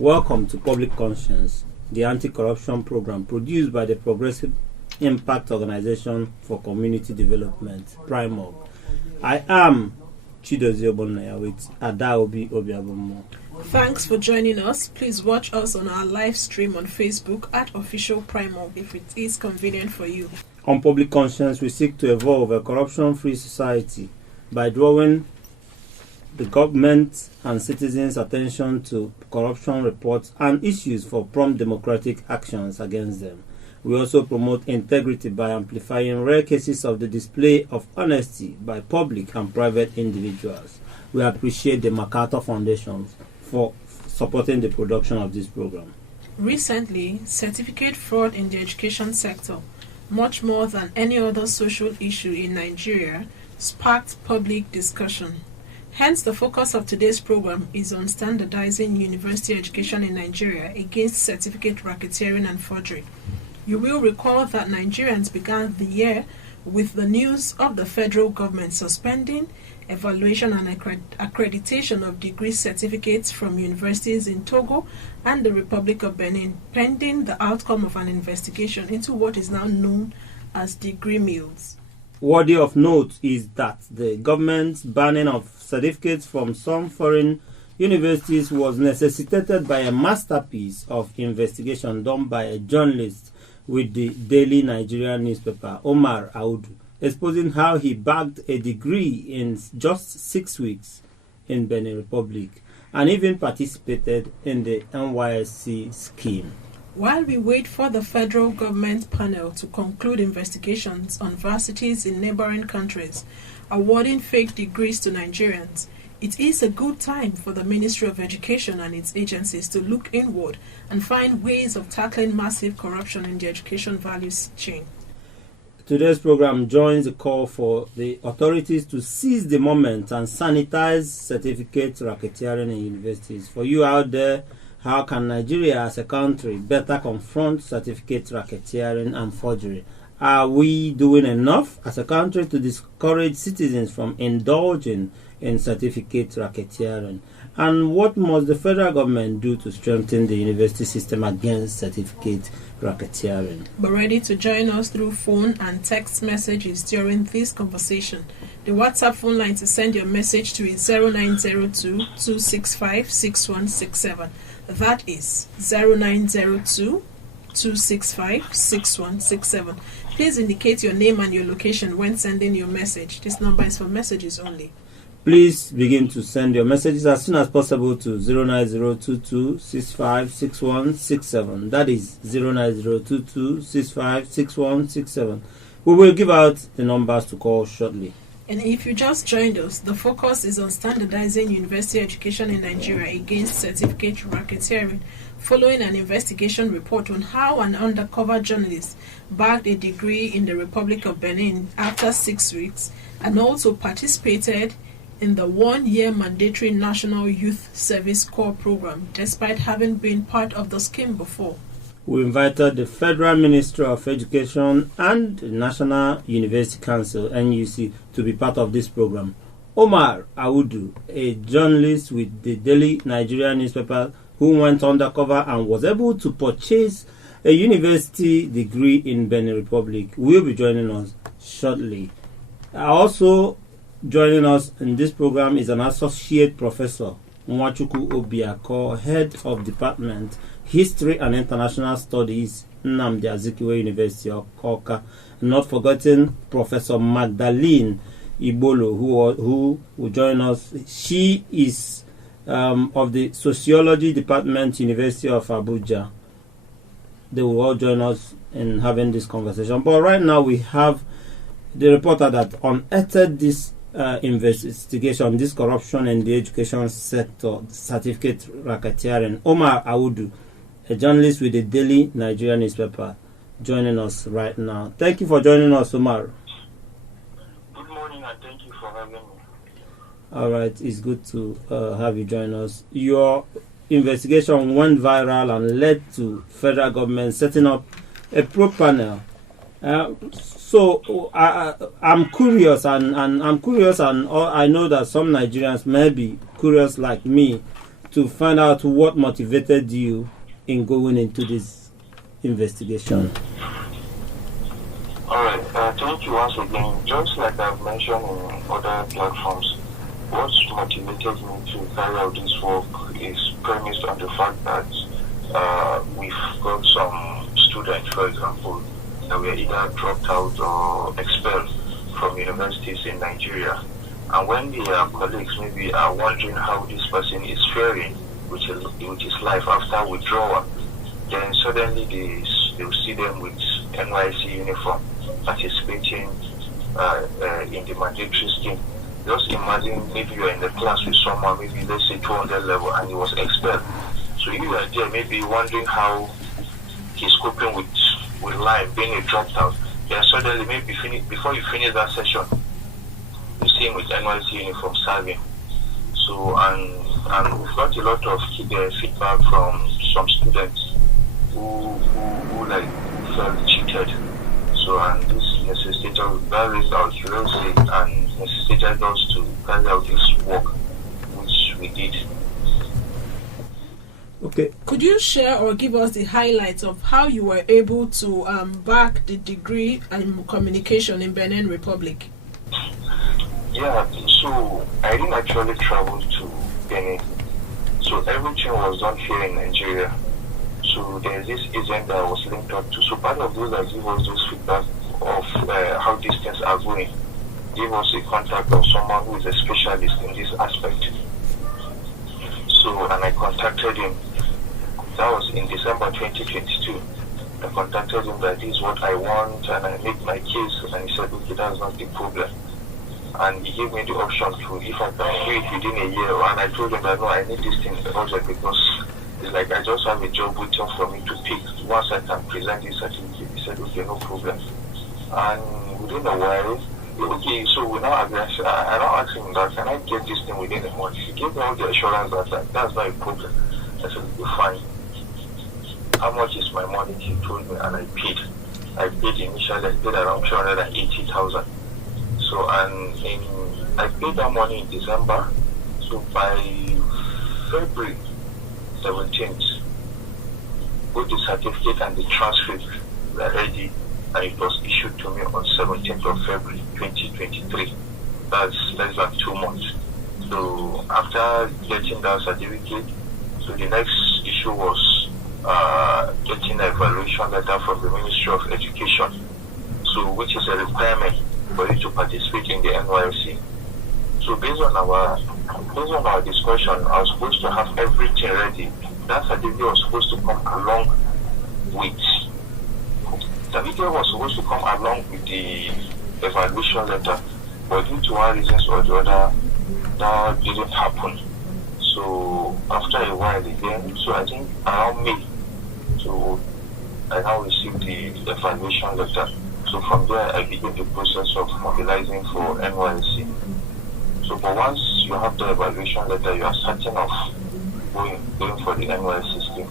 Welcome to Public Conscience, the anti-corruption program produced by the Progressive Impact Organization for Community Development, PRIMOG. I am Chidozie Obonaya with Adaobi Obiabomo. Thanks for joining us. Please watch us on our live stream on Facebook at Official PRIMOG if it is convenient for you. On Public Conscience, we seek to evolve a corruption-free society by drawing the government and citizens' attention to corruption reports and issues for prompt democratic actions against them. We also promote integrity by amplifying rare cases of the display of honesty by public and private individuals. We appreciate the MacArthur Foundation for supporting the production of this program. Recently, certificate fraud in the education sector, much more than any other social issue in Nigeria, sparked public discussion. Hence, the focus of today's program is on standardizing university education in Nigeria against certificate racketeering and forgery. You will recall that Nigerians began the year with the news of the federal government suspending evaluation and accreditation of degree certificates from universities in Togo and the Republic of Benin, pending the outcome of an investigation into what is now known as degree mills. Worthy of note is that the government's banning of certificates from some foreign universities was necessitated by a masterpiece of investigation done by a journalist with the daily Nigerian newspaper, Omar Audu, exposing how he bagged a degree in just 6 weeks in Benin Republic and even participated in the NYSC scheme. While we wait for the federal government panel to conclude investigations on varsities in neighboring countries awarding fake degrees to Nigerians, it is a good time for the Ministry of Education and its agencies to look inward and find ways of tackling massive corruption in the education value chain. Today's program joins the call for the authorities to seize the moment and sanitize certificate racketeering in universities. For you out there, how can Nigeria as a country better confront certificate racketeering and forgery? Are we doing enough as a country to discourage citizens from indulging in certificate racketeering? And what must the federal government do to strengthen the university system against certificate racketeering? Be ready to join us through phone and text messages during this conversation. The WhatsApp phone line to send your message to is 0902-265-6167. That is 0902-265-6167. Please indicate your name and your location when sending your message. This number is for messages only. Please begin to send your messages as soon as possible to 09022656167. That is 09022656167. We will give out the numbers to call shortly. And if you just joined us, the focus is on standardizing university education in Nigeria against certificate racketeering, following an investigation report on how an undercover journalist bagged a degree in the Republic of Benin after 6 weeks and also participated in the 1-year mandatory National Youth Service Corps program, despite having been part of the scheme before. We invited the Federal Ministry of Education and the National University Council, NUC, to be part of this program. Omar Audu, a journalist with the daily Nigerian newspaper who went undercover and was able to purchase a university degree in Benin Republic, will be joining us shortly. Also joining us in this program is an associate professor, Nwachukwu Obiako, head of Department History and International Studies, Nnamdi Azikiwe University of Awka. Not forgetting Professor Magdalene Ibolo, who will join us. She is of the Sociology Department, University of Abuja. They will all join us in having this conversation. But right now we have the reporter that unearthed this investigation, this corruption in the education sector, certificate racketeering, Omar Audu, a journalist with the daily Nigerian newspaper, joining us right now. Thank you for joining us, Omar. Good morning and thank you for having me. All right, it's good to have you join us. Your investigation went viral and led to federal government setting up a probe panel. So I'm curious, and I know that some Nigerians may be curious like me to find out what motivated you in going into this investigation. All right. Thank you once again. Just like I've mentioned in other platforms, what motivated me to carry out this work is premised on the fact that we've got some students, for example, that were either dropped out or expelled from universities in Nigeria. And when their colleagues maybe are wondering how this person is faring with his life after withdrawal, then suddenly they'll see them with NYC uniform participating in the mandatory scheme. Just imagine maybe you're in the class with someone, maybe let's say 200 level, and he was expelled. So you are there maybe wondering how he's coping with life, being a dropout. Then suddenly maybe before you finish that session, you see him with NYC uniform serving. So and we've got a lot of feedback from some students who felt cheated. So and this necessitated, that raised our curiosity and necessitated us to carry out this work, which we did. Okay. Could you share or give us the highlights of how you were able to back the degree in communication in Benin Republic? Yeah, so I didn't actually travel to Benin. So everything was done here in Nigeria. So there's this agent that was linked up to. So part of those that give us those feedback of how these things are going, give us a contact of someone who is a specialist in this aspect. So, and I contacted him. That was in December 2022. I contacted him that this is what I want, and I made my case, and he said, okay, that's not the problem. And he gave me the option to, if I can do it within a year, and I told him that no, I need this thing urgent because it's like I just have a job waiting for me to pick. Once I can present this certificate, he said, okay, no problem. And within a while, okay, so we now address, I now asked him that, can I get this thing within a month? He gave me all the assurance that that's not a problem. I said, okay, fine. How much is my money? He told me, and I paid. I paid initially, I paid around 380,000. So, and I paid that money in December. So by February 17th, both the certificate and the transcript were ready, and it was issued to me on 17th of February 2023. That's less than 2 months. So after getting that certificate, so the next issue was getting an evaluation letter from the Ministry of Education, so which is a requirement for you to participate in the NYC. So based on our discussion, I was supposed to have everything ready. That certificate was supposed to come along with the evaluation letter, but due to one reasons or the other, that didn't happen. So after a while again, so I think around May, so I now received the evaluation letter. So from there, I began the process of mobilizing for NYC. So, but once you have the evaluation letter, you are certain of going for the NYC scheme.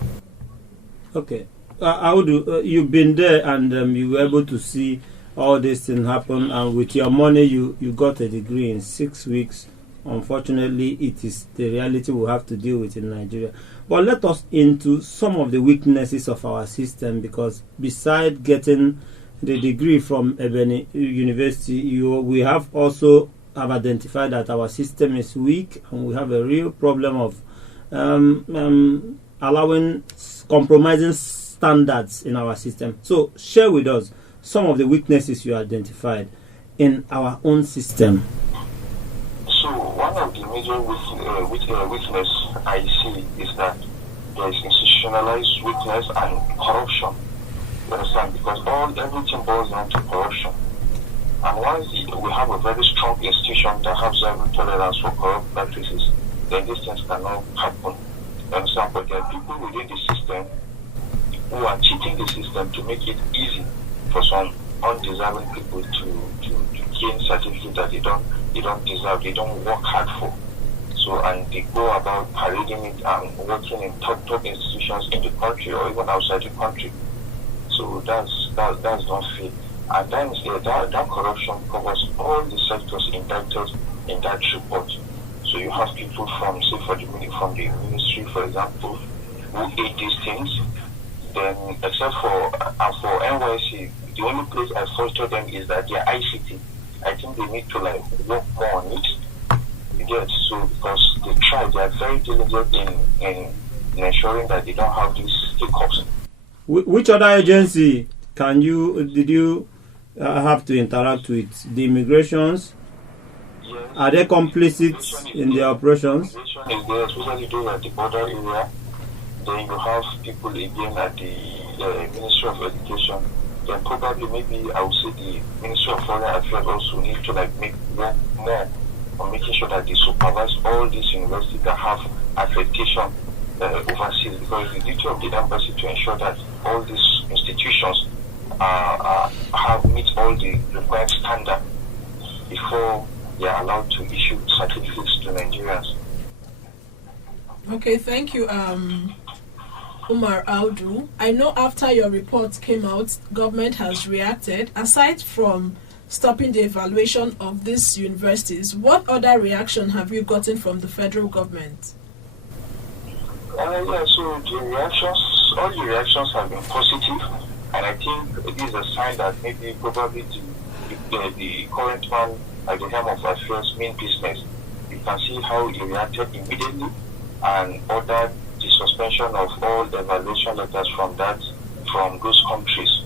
Okay. How do you've been there and you were able to see all this thing happen, and with your money, you got a degree in 6 weeks. Unfortunately, it is the reality we have to deal with in Nigeria. But let us into some of the weaknesses of our system, because beside getting the degree from Ebony University, we have also identified that our system is weak, and we have a real problem of allowing compromising standards in our system. So share with us some of the weaknesses you identified in our own system. So one of the major weakness I see is that there is institutionalized weakness and corruption. You understand? Because everything boils down to corruption. And once we have a very strong institution that has zero tolerance for corrupt practices, then these things cannot happen. You understand? But there are people within the system who are cheating the system to make it easy for some undeserving people to gain certificates that they don't deserve, they don't work hard for. So, and they go about parading it and working in top institutions in the country or even outside the country. So that's not fair. And then that corruption covers all the sectors indicted in that report. So you have people from, say, from the ministry, for example, who aid these things. Then, except for NYC, the only place I foster them is that they are ICT. I think they need to work more on it. Yes, so because they are very diligent in ensuring that they don't have these hiccups. Which other agency did you have to interact with? The immigrations? Yes. Are they complicit in their operations? Immigration is there, especially those at the border area. Then you have people again at the Ministry of Education. Then probably maybe I would say the Ministry of Foreign Affairs also need to make work more on making sure that they supervise all these universities that have accreditation overseas, because the duty of the embassy to ensure that all these institutions meet all the required standard before they are allowed to issue certificates to Nigerians. Okay, thank you, Umar Audu. I know after your report came out, government has reacted. Aside from stopping the evaluation of these universities, what other reaction have you gotten from the federal government? Yeah, so all the reactions have been positive, and I think it is a sign that maybe probably the current man at the helm of affairs mean business. You can see how he reacted immediately and ordered the suspension of all evaluation letters from those countries.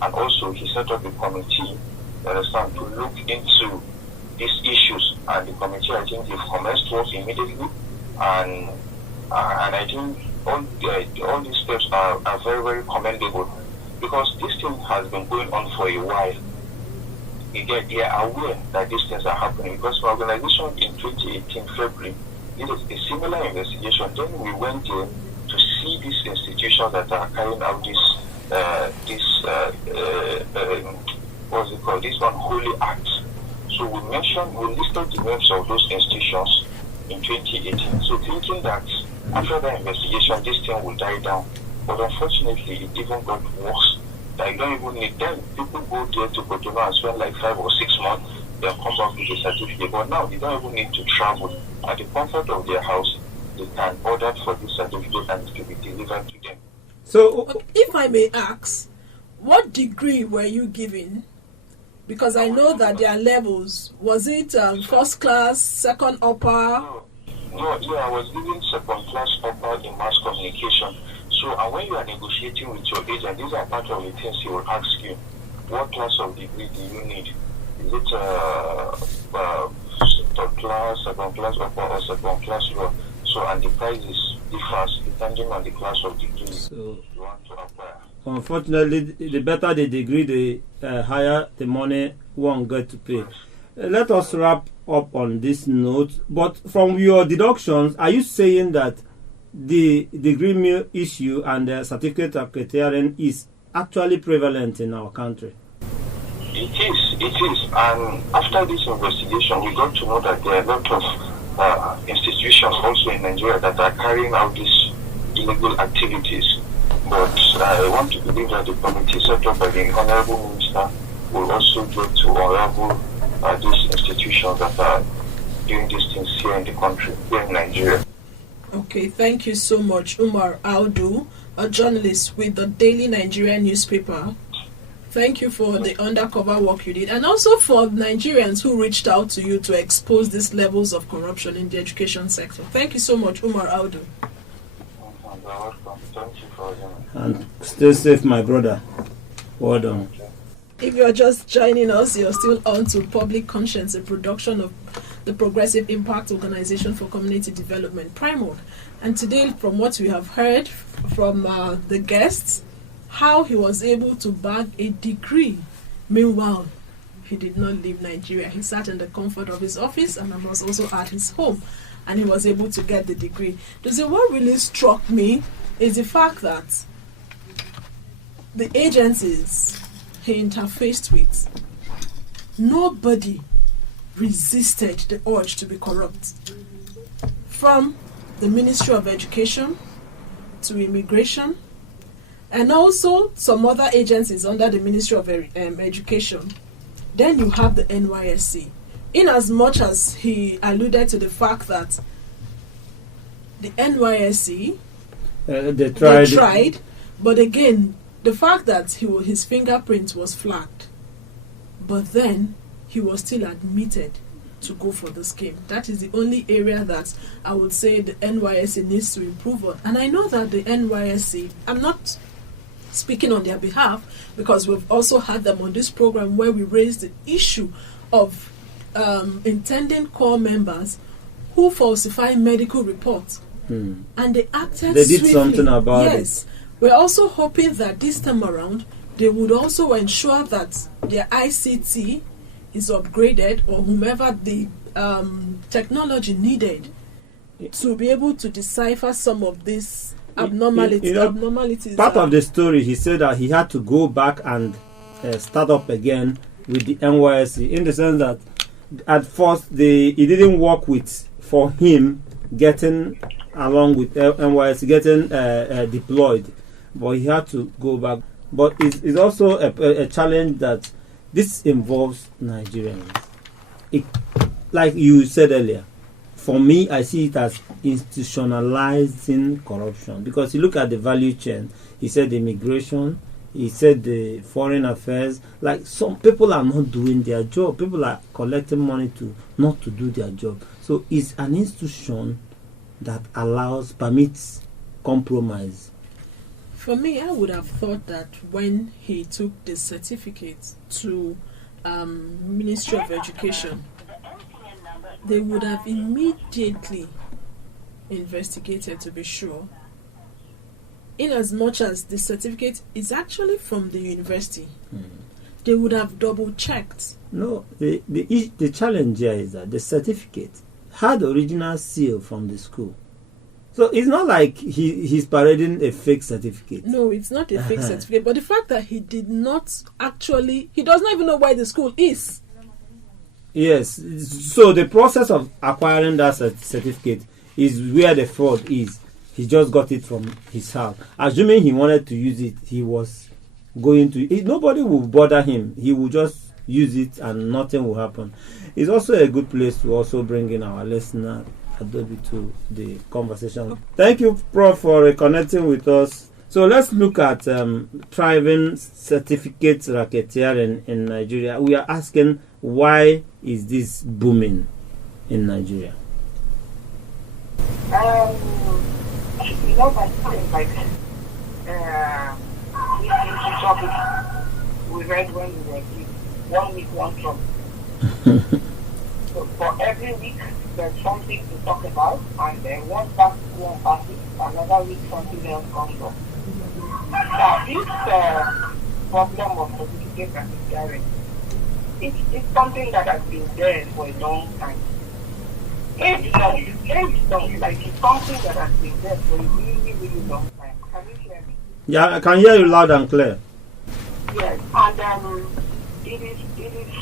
And also he set up a committee to look into these issues, and the committee, I think, they've commenced work immediately, and I think all these steps are very, very commendable, because this thing has been going on for a while. They are aware that these things are happening, because my organization in 2018 February did a similar investigation. Then we went there to see these institutions that are carrying out this unholy act. So we listed the names of those institutions in 2018. So thinking that after the investigation, this thing will die down. But unfortunately, it even got worse. That you don't even need them. People go there to Cotonou and spend 5 or 6 months, they'll come back with a certificate. But now they don't even need to travel. At the comfort of their house, they can order for this certificate and it will be delivered to them. So, if I may ask, what degree were you given? Because I know that there are levels. Was it first class, second upper? No, I was given second class upper in mass communication. So, and when you are negotiating with your agent, these are part of the things he will ask you. What class of degree do you need? Is it third class, second class upper, or second class lower? So, and the price differs depending on the class of degree you want to acquire. Unfortunately, the better the degree, the higher the money one get to pay. Let us wrap up on this note. But from your deductions, are you saying that the degree mill issue and the certificate of racketeering is actually prevalent in our country? It is. And after this investigation, we got to know that there are a lot of institutions also in Nigeria that are carrying out these illegal activities. But I want to believe that the committee set up by the Honorable Minister will also get to unravel these institutions that are doing these things here in the country, here in Nigeria. Okay, thank you so much, Umar Audu, a journalist with the Daily Nigerian newspaper. Thank you for the undercover work you did, and also for Nigerians who reached out to you to expose these levels of corruption in the education sector. Thank you so much, Umar Audu. You're welcome. Thank you for having me. And stay safe, my brother. Well done. If you're just joining us, you're still on to Public Conscience, a production of the Progressive Impact Organization for Community Development, PRIMOD. And today, from what we have heard from the guests, how he was able to bag a degree. Meanwhile, he did not leave Nigeria. He sat in the comfort of his office and was also at his home, and he was able to get the degree. So what really struck me is the fact that the agencies he interfaced with, nobody resisted the urge to be corrupt. From the Ministry of Education to Immigration, and also some other agencies under the Ministry of Education. Then you have the NYSC, in as much as he alluded to the fact that the NYSC, they tried, but again, the fact that his fingerprint was flagged, but then he was still admitted to go for the scheme. That is the only area that I would say the NYSC needs to improve on. And I know that the NYSC, I'm not speaking on their behalf, because we've also had them on this program where we raised the issue of intending corps members who falsify medical reports. And they acted They did swiftly. something about it. Yes. We're also hoping that this time around, they would also ensure that their ICT is upgraded, or whomever the technology needed to be able to decipher some of these abnormalities. Part of the story, he said that he had to go back and start up again with the NYSC, in the sense that at first it didn't work for him getting along with NYSC, getting deployed, but he had to go back. But it's also a challenge that this involves Nigerians. Like you said earlier, for me, I see it as institutionalizing corruption, because you look at the value chain. He said immigration, he said the foreign affairs. Like, some people are not doing their job. People are collecting money not to do their job. So it's an institution that permits compromise. For me, I would have thought that when he took the certificate to Ministry of Education, they would have immediately investigated to be sure, in as much as the certificate is actually from the university. They would have double checked. No, the challenge here is that the certificate had the original seal from the school. So it's not like he's parading a fake certificate. No, it's not a fake certificate. But the fact that he did not actually, he does not even know where the school is. Yes. So the process of acquiring that certificate is where the fraud is. He just got it from his house. Assuming he wanted to use it, he was going to. Nobody will bother him. He will just use it and nothing will happen. It's also a good place to also bring in our listener Adobe to the conversation. Thank you, Prof, for connecting with us. So let's look at thriving certificate racketeering in Nigeria. We are asking, why is this booming in Nigeria? My time, like, this topic we read when we were kids. 1 week, one trouble. So for every week, there's something to talk about, and then once that's one passes, another week something else comes up. Now, this problem of certificate racketeering, it's something that has been there for a long time. Age long, like, it's something that has been there for a really, really long time. Can you hear me? Yeah, I can hear you loud and clear. Yes, and it is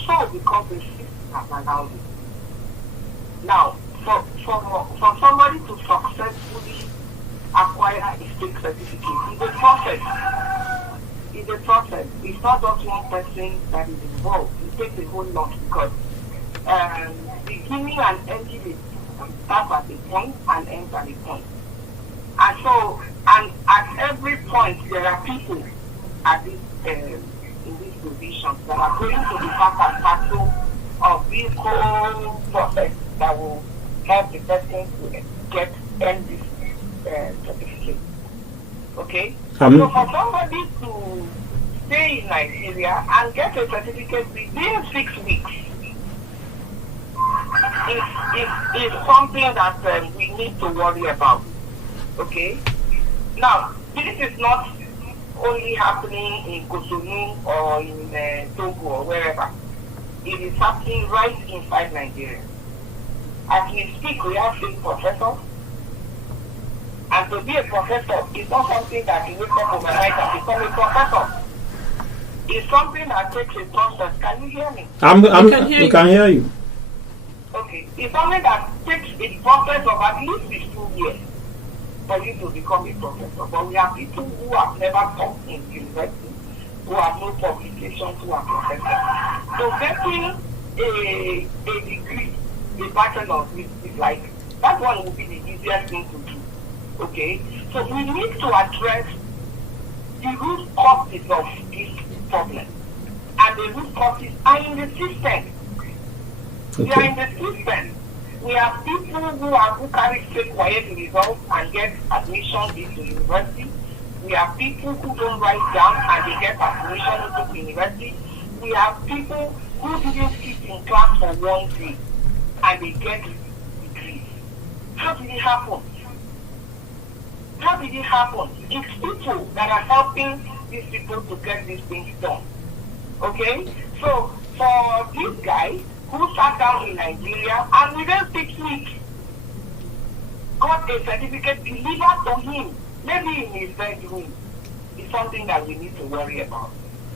so because the system has allowed it. Now, for somebody to successfully acquire a fake certificate, it's a process. It's not just one person that is involved. It takes a whole lot, because beginning and ending starts at a point and ends at a point. And so, and at every point, there are people at this in these positions that are going to be part and parcel of this whole process that will help the person to earn this certificate. Okay? So for somebody to stay in Nigeria and get a certificate within 6 weeks is something that we need to worry about. Okay? Now, this is not only happening in Cotonou or in Togo or wherever. It is happening right inside Nigeria. As we speak, we have fake professors. And to be a professor is not something that you wake up overnight and become a professor. It's something that takes a process. Can you hear me? We can hear you. Okay. It's something that takes a process of at least 2 years for you to become a professor. But we have people who have never taught in university, who have no publications, who are professors. So getting a degree, a bachelor's, is like, that one will be the easiest thing to do. Okay? So we need to address the root causes of this problem. And the root causes are in the system. Okay. They are in the system. We have people who carry fake WAEC results and get admission into university. We have people who don't write down and they get admission into university. We have people who didn't sit in class for one day and they get degrees. How did it happen? How did it happen? It's people that are helping these people to get these things done. Okay? So for this guy who sat down in Nigeria and within 6 weeks got a certificate delivered to him, maybe in his bedroom, is something that we need to worry about.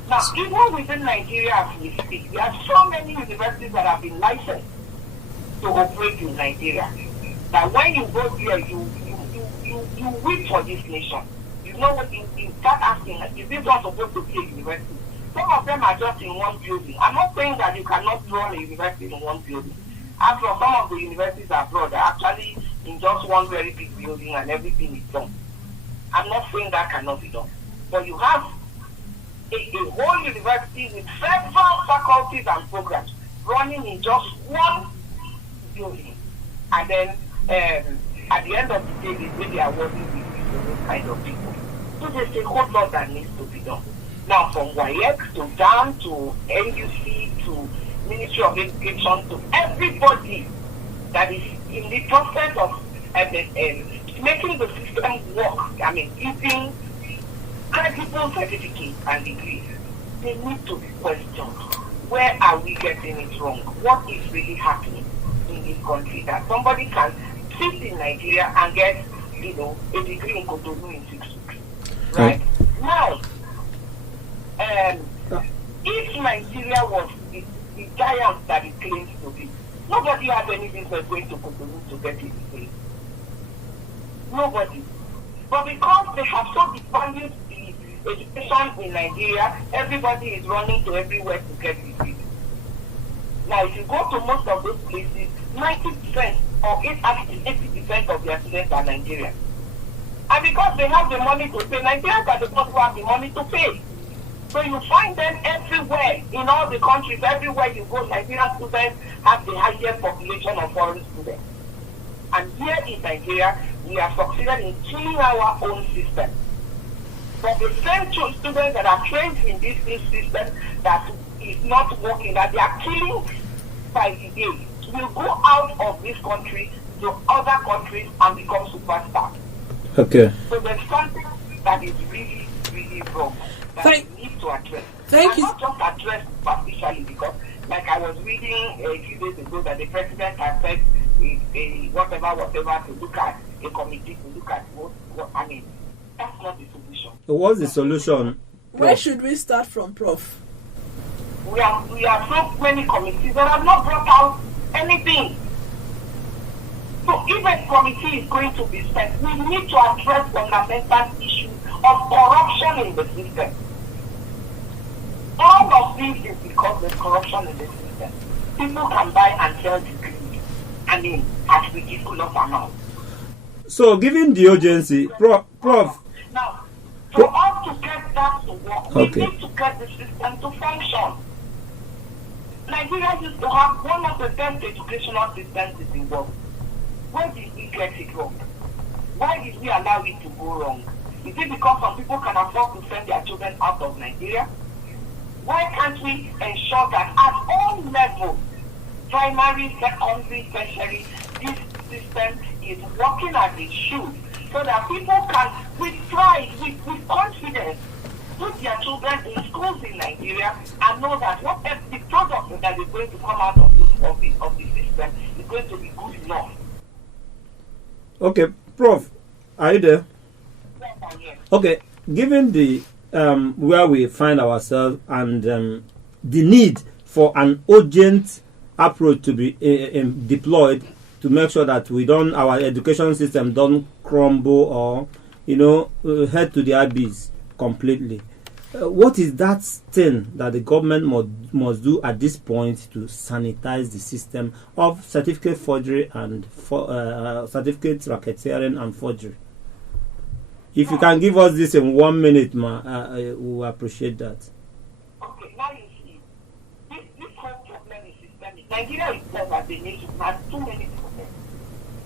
Now, even within Nigeria as we speak, there are so many universities that have been licensed to operate in Nigeria that when you go there, you wait for this nation. You know what you start asking, is this one supposed to be a university? Some of them are just in one building. I'm not saying that you cannot run a university in one building. As for some of the universities abroad, they're actually in just one very big building and everything is done. I'm not saying that cannot be done. But you have a whole university with several faculties and programs running in just one building. And then at the end of the day, they say they are working with those kind of people. So there's a whole lot that needs to be done. Now, from WAEC to DAM to NUC to Ministry of Education to everybody that is in the process of making the system work, I mean, giving credible certificates and degrees, they need to be questioned. Where are we getting it wrong? What is really happening in this country that somebody can sit in Nigeria and get, a degree in Cotonou in 6 weeks? Right? Now, if Nigeria was the giant that it claims to be, nobody has any business going to Cotonou to get a degree. Nobody. But because they have so devalued the education in Nigeria, everybody is running to everywhere to get degrees. Now, if you go to most of those places, 90% or 80% of their students are Nigerians. And because they have the money to pay, Nigerians are the ones who have the money to pay. So you find them everywhere, in all the countries, everywhere you go, Nigerian students have the highest population of foreign students. And here in Nigeria, we have succeeded in killing our own system. But the same students that are trained in this new system that is not working, that they are killing by the day, will go out of this country to other countries and become superstars. Okay. So there's something that is really, really wrong that we need to address. Thank you. Not just address superficially, because like I was reading a few days ago that the president has said whatever to look at, a committee to look at what I mean, that's not the solution. So what's the solution? Where should we start from, Prof? We have so many committees that have not brought out anything. So if a committee is going to be set, we need to address fundamental issues of corruption in the system. All of this is because there's corruption in the system. People can buy and sell degrees, at ridiculous amounts. So, given the urgency, Prof. Now, for us to get that to work, we need to get the system to function. Nigeria used to have one of the best educational systems in the world. Where did we get it wrong? Why did we allow it to go wrong? Is it because some people can afford to send their children out of Nigeria? Why can't we ensure that at all levels, primary, secondary, tertiary, this system is working as it should, so that people can, with pride, with confidence, put their children in schools in Nigeria and know that whatever the product that is going to come out of the system is going to be good enough. Okay, Prof, are you there? Yes. Okay, given the where we find ourselves and the need for an urgent approach to be deployed to make sure that our education system don't crumble or head to the abyss completely. what is that thing that the government must do at this point to sanitize the system of certificate forgery and certificate racketeering and forgery? If you can give us this in 1 minute, we will appreciate that. Okay, now you see, this whole problem is systemic. Nigeria itself as a nation has too many problems.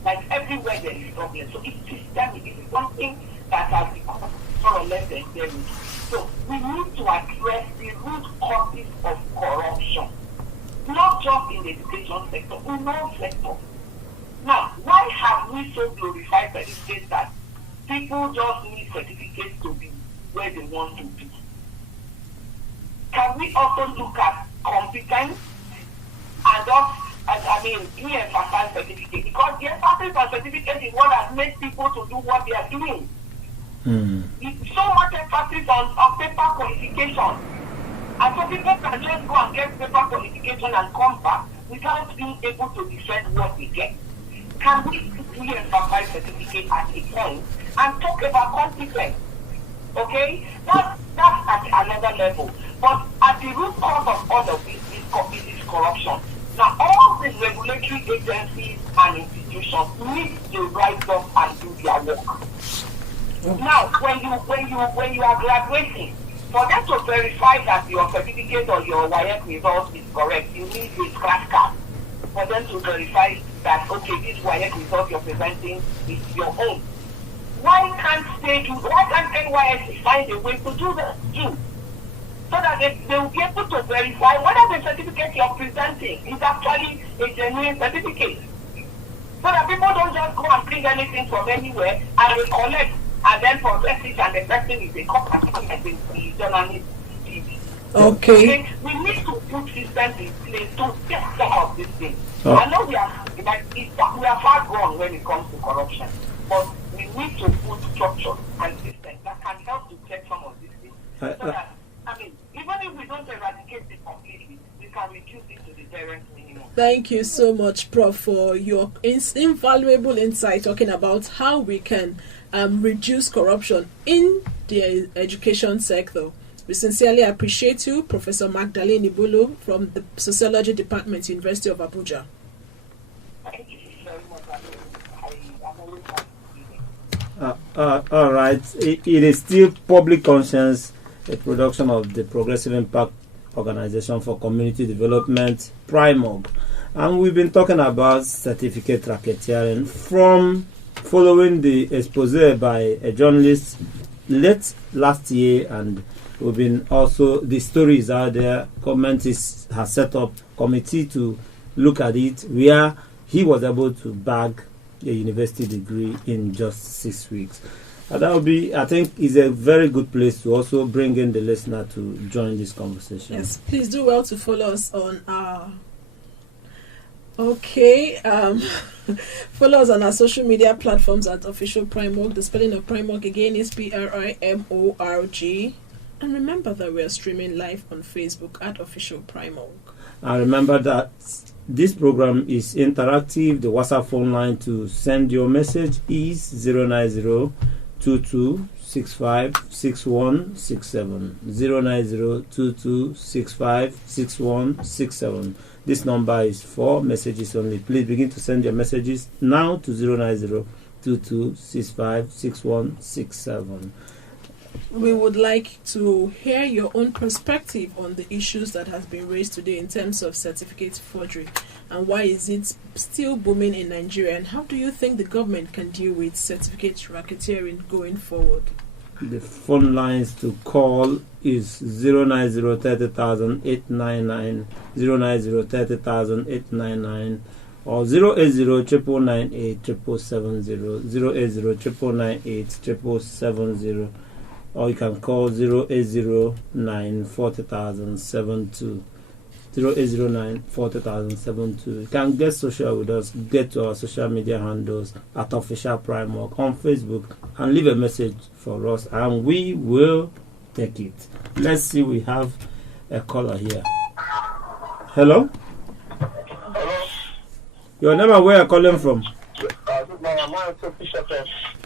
Like everywhere there is problem. So it's systemic. It is something that has become more or less endemic. So we need to address the root causes of corruption, not just in the education sector, in all sectors. Now, why have we so glorified certificates that people just need certificates to be where they want to be? Can we also look at competence and just, we emphasize certificate, because the emphasis on certificate is what has made people to do what they are doing. So much emphasis on paper qualification. And so people can just go and get paper qualification and come back without being able to defend what they get. Can we re-emphasize certificate at a point and talk about competence? Okay? That's at another level. But at the root cause of all of this is corruption. Now, all the regulatory agencies and institutions need to rise up and do their work. Now, when you are graduating, for them to verify that your certificate or your WAEC result is correct, you need a scratch card for them to verify that, okay, this WAEC result you're presenting is your own. Why can't NYSC find a way to do that too? So that they will be able to verify whether the certificate you're presenting is actually a genuine certificate. So that people don't just go and bring anything from anywhere and they collect and then process it, and the person is a copy and the journalist. Okay. We need to put systems in place to get some of these things. Oh. I know we are far gone when it comes to corruption, but we need to put structure and systems that can help to get some of these things. So that, even if we don't eradicate it completely, we can reduce it to the barest minimum. Thank you so much, Prof, for your invaluable insight talking about how we can reduce corruption in the education sector. We sincerely appreciate you, Professor Magdalene Ibulu from the Sociology Department, University of Abuja. Thank you very much. I'm always happy to be here. All right. It is still Public Conscience, a production of the Progressive Impact Organization for Community Development, PRIMOG. And we've been talking about certificate racketeering following the expose by a journalist late last year, and we've been also, the story is out there. Government has set up committee to look at it, where he was able to bag a university degree in just 6 weeks. And that will be, I think, is a very good place to also bring in the listener to join this conversation. Yes, please do well to follow us on our follow us on our social media platforms at Official PRIMORG. The spelling of PRIMORG again is PRIMORG. And remember that we are streaming live on Facebook at Official PRIMORG. And remember that this program is interactive. The WhatsApp phone line to send your message is 090-2265-6167. 090-2265-6167. This number is for messages only. Please begin to send your messages now to 090-2265-6167. We would like to hear your own perspective on the issues that has been raised today in terms of certificate forgery, and why is it still booming in Nigeria, and how do you think the government can deal with certificate racketeering going forward? The phone lines to call is 090-30,899, 090-30,899, or 080-998-770, 080-998-770, or you can call 080-940,072, 080-940,072. You can get social with us, get to our social media handles at Official PRIMORG on Facebook, and leave a message for us, and we will take it. Let's see, we have a caller here. Hello? Hello? Your name and where you're calling from?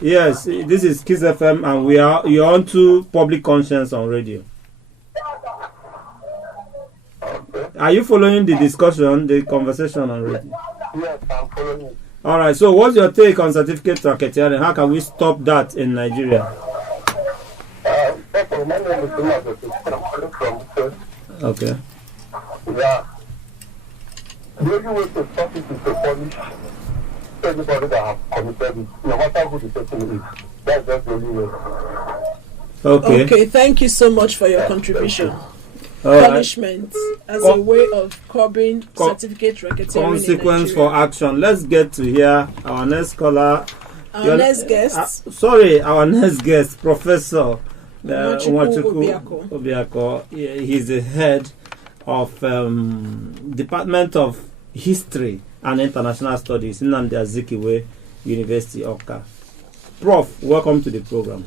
Yes, this is Kiss FM, and you're on to Public Conscience on radio. Are you following the discussion, the conversation already? Yes, I'm following it. All right. So, what's your take on certificate racketeering? How can we stop that in Nigeria? First of all, my name is Umar. I'm calling from Church. Okay. Yeah. The only way to stop it is to punish anybody that has committed it, no matter who the person is. That's just the only way. Okay. Okay, thank you so much for your contribution. All right. Punishment as a way of curbing certificate racketeering. Consequence in for Nigeria. action. Let's get to hear our next caller. Our next guest, Our next guest, Professor Nwachukwu Obiako. He's the head of Department of History and International Studies in Nnamdi Azikiwe University, Awka. Prof, welcome to the program.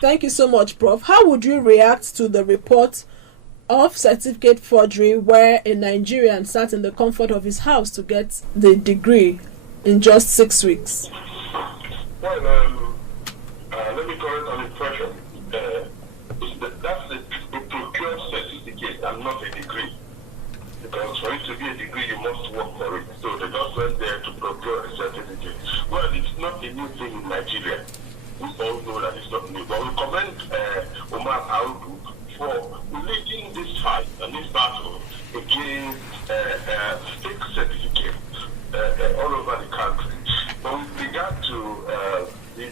Thank you so much, Prof. How would you react to the report of certificate forgery where a Nigerian sat in the comfort of his house to get the degree in just 6 weeks? Well, let me correct an impression. That's a procured certificate and not a degree. Because for it to be a degree, you must work for it. So they just went there to procure a certificate. Well, it's not a new thing in Nigeria. We all know that it's not new. But we commend Omar Audu for leading this fight and this battle against fake certificates all over the country. But with regard to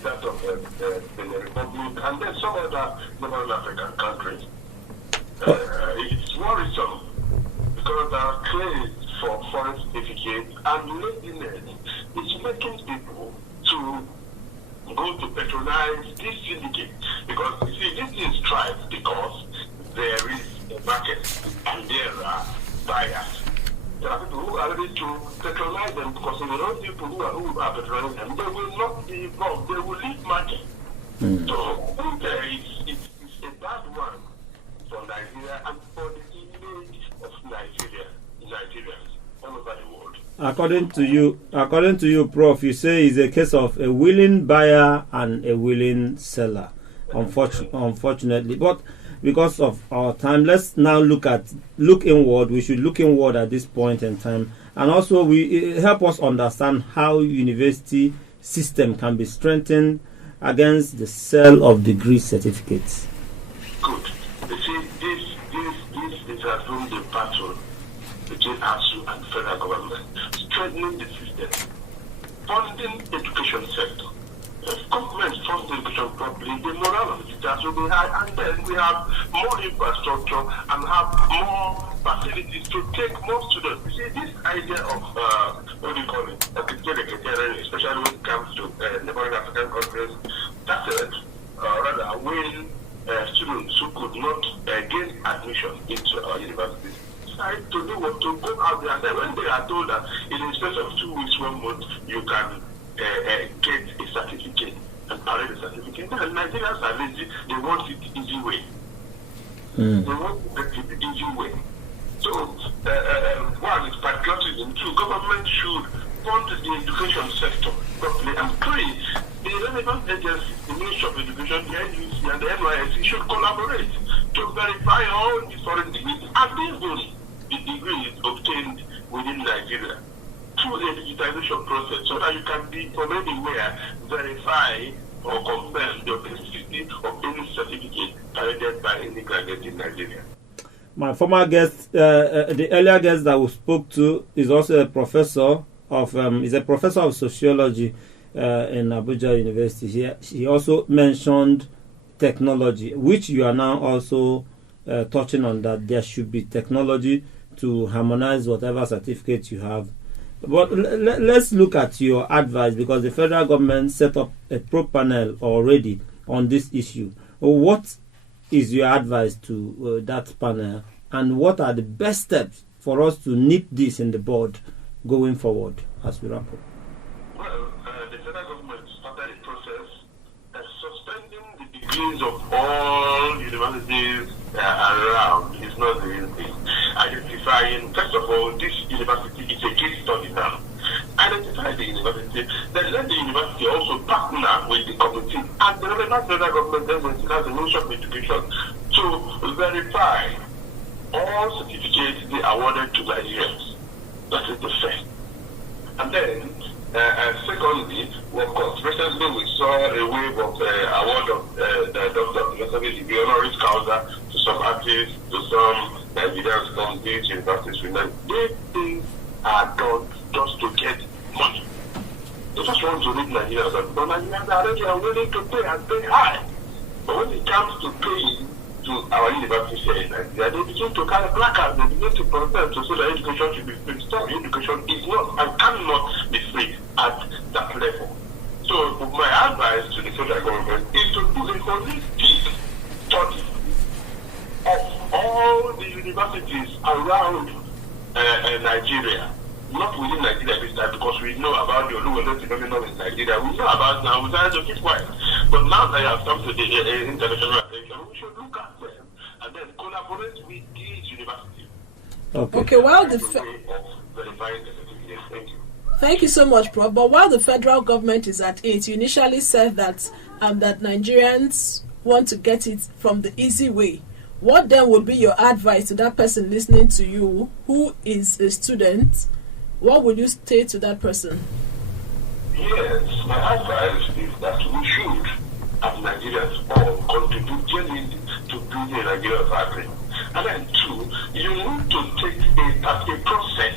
that of the Republic and then some other Northern African countries, it's worrisome because our claims for foreign certificates and laziness is making people to go to patronize this syndicate. Because, you see, this thing thrives because there is a market and there are buyers. There are people who are ready to patronize them because there are people who are patronizing them. They will not be involved. They will leave market. So it's a bad one for Nigeria and for the image of Nigerians all over the world. According to you, Prof, you say it's a case of a willing buyer and a willing seller. Unfortunately, but because of our time, let's now look inward. We should look inward at this point in time, and also it help us understand how university system can be strengthened against the sale of degree certificates. Good. You see, this is a room the battle between ASU and federal government, strengthening the system, funding education sector. If government funds the education properly, the morale of the teachers will be high, and then we have more infrastructure and have more facilities to take more students. You see, this idea of, what do you call it, Racketeering, especially when it comes to neighboring African countries, started rather when students who could not gain admission into our universities decide to do what to go out there. And then when they are told that in the space of 2 weeks, 1 month, you can get a certificate and parade the certificate. And Nigerians are lazy. They want it the easy way. They want to get it the easy way. So, one is patriotism. Two, government should fund the education sector properly. And three, the relevant agencies, the Ministry of Education, the NUC, and the NYSC should collaborate to verify all the foreign degrees and even the degrees obtained within Nigeria through a digitization process so that you can be from anywhere verify or confirm the authenticity of any certificate carried by any graduate in Nigeria. My former guest, the earlier guest that we spoke to, is also a professor of sociology in Abuja University. He also mentioned technology, which you are now also touching on, that there should be technology to harmonize whatever certificate you have. But let's look at your advice, because the federal government set up a probe panel already on this issue. What is your advice to that panel, and what are the best steps for us to nip this in the bud going forward as we wrap up? Well, the federal government started a process suspending the degrees of all universities around is not the real thing. Identifying, first of all, this university is a case study now. Identify the university, then let the university also partner with the committee and the relevant federal government agency, as the Ministry of Education, to verify all all certificates they awarded to Nigerians. That is the first. And then, secondly, of course, recently we saw a wave of award of the Dr. the honoris causa to some artists, to some Nigerians from these universities. These things are done just to get money. They just want to read Nigerians, but Nigerians are ready and willing to pay and pay high. But when it comes to paying to our universities here in Nigeria, they begin to carry placards, they begin to protest to say that education should be free. Stop, education is not and cannot be free at that level. So my advice to the federal government is to do a holistic study of all the universities around Nigeria. Not within Nigeria this time, because we know about the Oluwole phenomenon in Nigeria. We know about now, we try to keep quiet. But now that I have come to the international attention, we should look at them and then collaborate with these universities. Okay, well, thank you so much, Prof. But while the federal government is at it, you initially said that that Nigerians want to get it from the easy way. What then would be your advice to that person listening to you who is a student? What would you say to that person? Yes, my advice is that we should, as Nigerians, all contribute genuinely to building a Nigerian fabric. And then, two, you need to take a process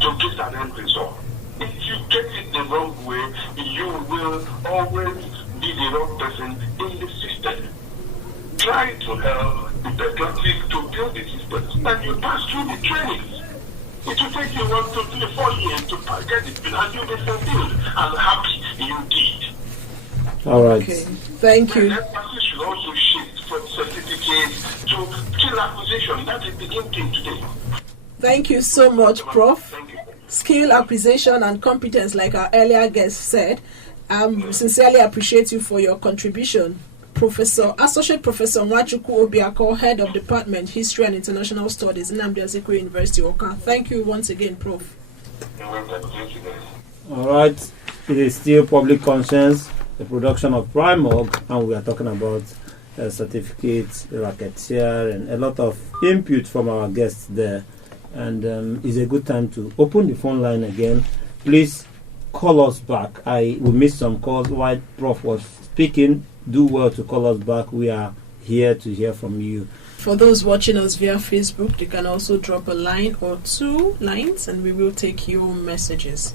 to get an end result. If you get it the wrong way, you will always be the wrong person in the system. Try to help the patriotic to build the system, and you pass through the trainings. It will take you 1, 2, 3, 4 years to get it, and you'll be fulfilled and happy you did. All right. Okay. Thank you. And emphasis should also shift from certificates to skill acquisition. That is the game thing today. Thank you so much, Prof. Thank you. Skill acquisition and competence, like our earlier guest said. Sincerely appreciate you for your contribution. Associate Professor Nwachukwu Obiako, Head of Department History and International Studies, Nnamdi Azikiwe University, Awka. Thank you once again, Prof. All right. It is still public conscience, the production of Primorg, and we are talking about certificates, Racketeering, and a lot of input from our guests there. And it's a good time to open the phone line again. Please call us back. We missed some calls while Prof was speaking. Do well to call us back. We are here to hear from you. For those watching us via Facebook, they can also drop a line or 2 lines and we will take your messages.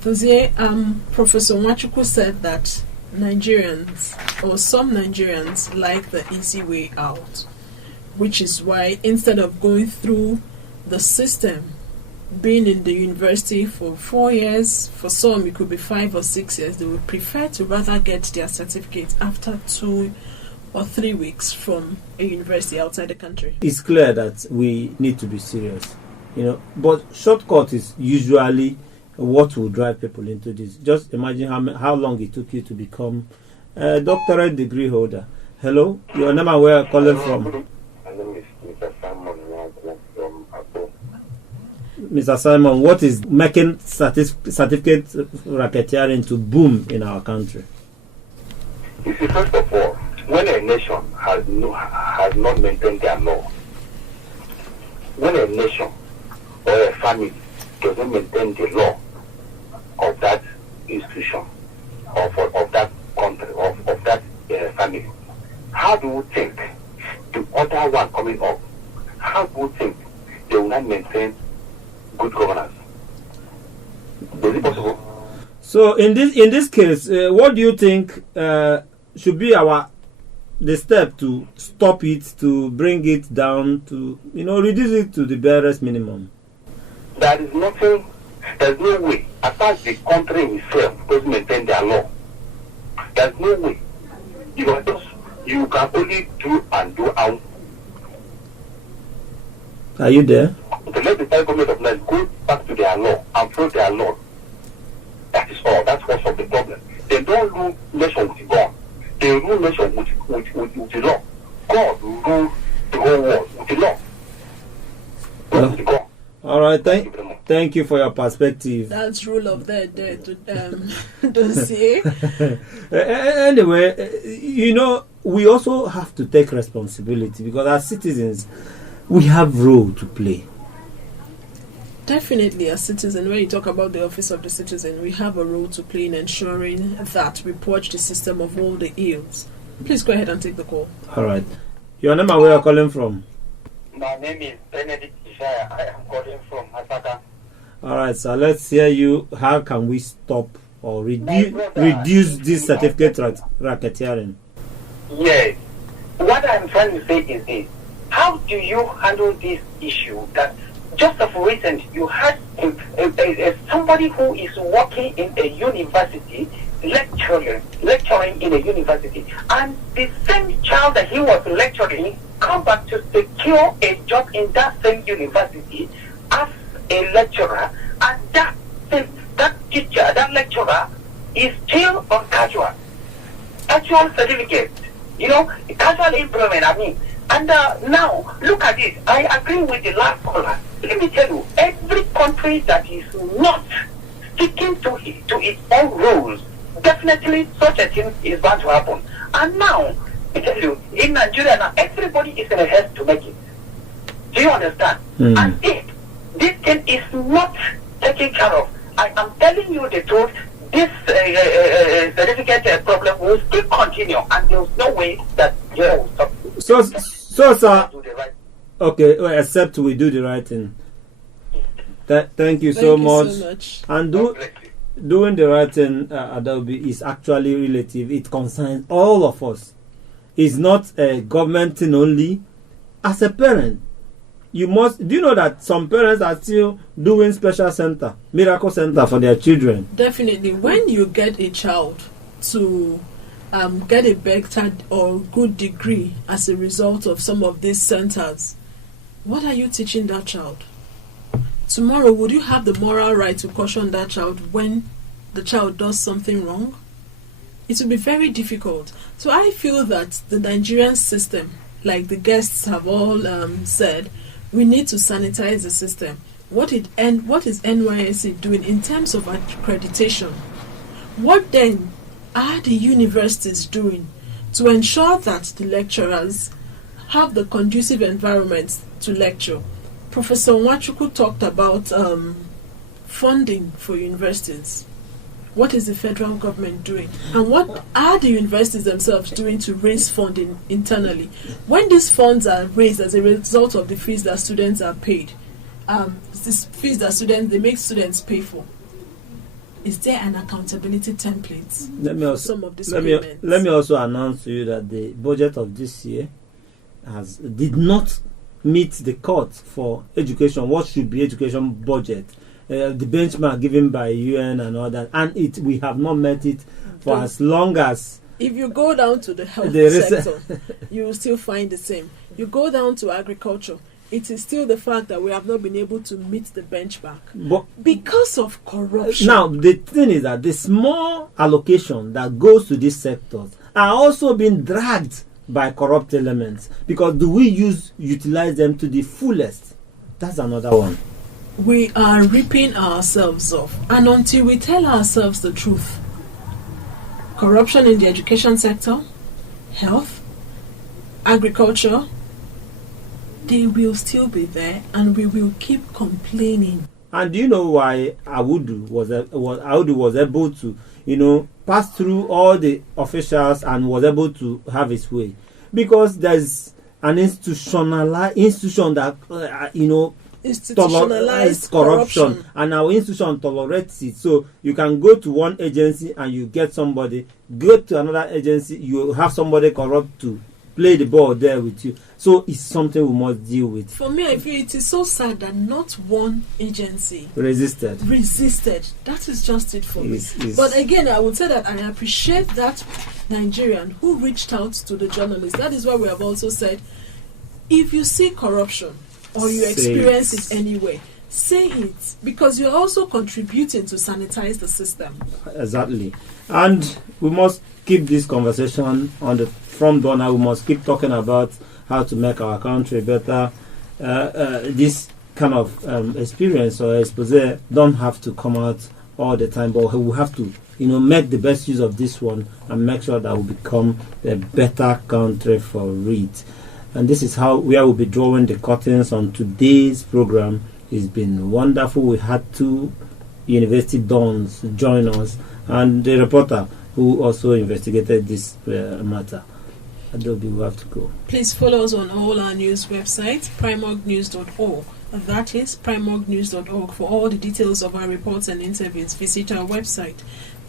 Professor Nwachukwu said that Nigerians, or some Nigerians, like the easy way out, which is why instead of going through the system, being in the university for 4 years, for some it could be 5 or 6 years, they would prefer to rather get their certificate after 2 or 3 weeks from a university outside the country. It's clear that we need to be serious, but shortcut is usually what will drive people into this. Just imagine how long it took you to become a doctorate degree holder. Hello, your name and where you're calling from? My name is Mr. Simon from Abo. Mr. Simon, what is making certificate racketeering to boom in our country? You see, first of all, when a nation has not maintained their law, when a nation or a family doesn't maintain the law of that institution, of that country, of that family, how do you think the other one coming up, how do you think they will not maintain good governance? Is it possible? So in this case, what do you think should be the step to stop it, to bring it down, to reduce it to the barest minimum? There is nothing. There's no way. As far as the country itself doesn't maintain their law, there's no way. You can only do and do out. Are you there? To let the federal government of Nigeria go back to their law and follow their law. That is all. That's what's of the problem. They don't rule nation with God. They rule nation with the law. God will rule the whole world with the law. Not with the God. All right. Thank you for your perspective. That's rule of the dossier. Anyway, we also have to take responsibility, because as citizens, we have role to play. Definitely, as citizens, when you talk about the office of the citizen, we have a role to play in ensuring that we purge the system of all the ills. Please go ahead and take the call. All right. Your name and where you're calling from? My name is Benedict Ishaya. I am calling from Masaka. All right, so let's hear you. How can we stop or reduce this certificate racketeering? Yes. What I'm trying to say is this. How do you handle this issue that just of recent you had somebody who is working in a university, lecturing in a university, and the same child that he was lecturing come back to secure a job in that same university as a lecturer, and that teacher, that lecturer is still on casual certificate, casual employment, I mean. And now, look at it. I agree with the last caller. Let me tell you, every country that is not sticking to its own rules, definitely such a thing is bound to happen. And now, I tell you, in Nigeria now, everybody is in a haste to make it. Do you understand? And if this thing is not taken care of, I am telling you the truth, this certificate problem will still continue, and there is no way that you will stop. So, sir. Okay, well, except we do the right thing. Thank you so much. And doing the right thing, Adobe, is actually relative. It concerns all of us. It's not a government thing only. As a parent, do you know that some parents are still doing special center, miracle center for their children? Definitely. When you get a child to get a better or good degree as a result of some of these centers, what are you teaching that child? Tomorrow, would you have the moral right to caution that child when the child does something wrong? It will be very difficult. So I feel that the Nigerian system, like the guests have all said, we need to sanitize the system. What is NYSC doing in terms of accreditation? What then are the universities doing to ensure that the lecturers have the conducive environment to lecture? Professor Nwachukwu talked about funding for universities. What is the federal government doing? And what are the universities themselves doing to raise funding internally? When these funds are raised as a result of the fees that students are paid, these fees that they make students pay for, is there an accountability template for some of these payments? Let me also announce to you that the budget of this year did not meet the cut for education. What should be education budget? The benchmark given by UN and all that, and we have not met it for as long as. If you go down to the health sector, you will still find the same. You go down to agriculture, it is still the fact that we have not been able to meet the benchmark because of corruption. Now, the thing is that the small allocation that goes to these sectors are also being dragged by corrupt elements, because do we utilize them to the fullest? That's another one. We are ripping ourselves off, and until we tell ourselves the truth, corruption in the education sector, health, agriculture, they will still be there, and we will keep complaining. And do you know why Awudu was able to, pass through all the officials and was able to have his way? Because there's an institution that institutionalized corruption, and our institution tolerates it. So you can go to one agency and you get somebody, go to another agency, you have somebody corrupt to play the ball there with you. So it's something we must deal with. For me, I feel it is so sad that not one agency resisted. That is just it for me. But again, I would say that I appreciate that Nigerian who reached out to the journalists. That is why we have also said, if you see corruption or you experience it anyway, say it, because you're also contributing to sanitize the system. Exactly. And we must keep this conversation on the front burner. We must keep talking about how to make our country better. This kind of experience or expose don't have to come out all the time, but we have to make the best use of this one and make sure that we become a better country for it. And this is where we'll be drawing the curtains on today's program. It's been wonderful. We had two university dons join us, and the reporter who also investigated this matter. Adobe, we have to go. Please follow us on all our news websites, primognews.org. That is primognews.org. For all the details of our reports and interviews, visit our website,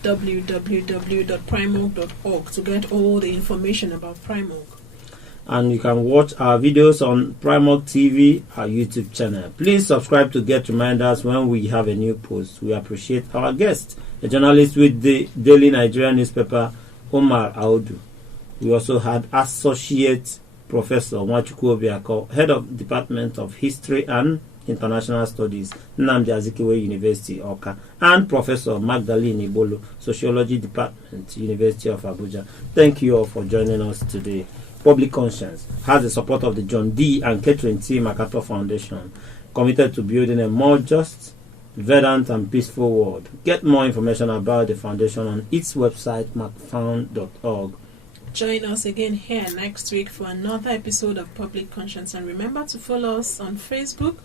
www.primog.org, to get all the information about Primog. And you can watch our videos on Primog TV, our YouTube channel. Please subscribe to get reminders when we have a new post. We appreciate our guest, a journalist with the Daily Nigerian newspaper, Omar Audu. We also had Associate Professor Nwachukwu Obiako, Head of Department of History and International Studies, Nnamdi Azikiwe University, Awka, and Professor Magdalene Ibolo, Sociology Department, University of Abuja. Thank you all for joining us today. Public Conscience has the support of the John D. and Catherine T. MacArthur Foundation, committed to building a more just, verdant, and peaceful world. Get more information about the foundation on its website, macfound.org. Join us again here next week for another episode of Public Conscience, and remember to follow us on Facebook,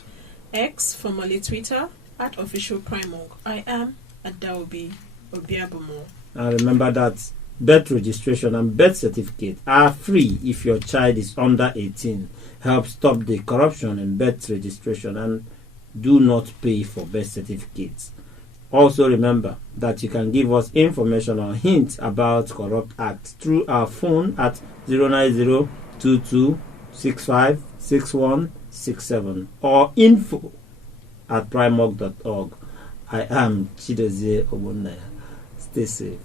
X, formerly Twitter, at Official Primog. I am Adaobi Obiabomo. And remember that birth registration and birth certificate are free if your child is under 18. Help stop the corruption in birth registration, and do not pay for birth certificates. Also remember that you can give us information or hints about corrupt acts through our phone at 09022656167 or info@primog.org. I am Chidozie Ogbonnaya. Stay safe.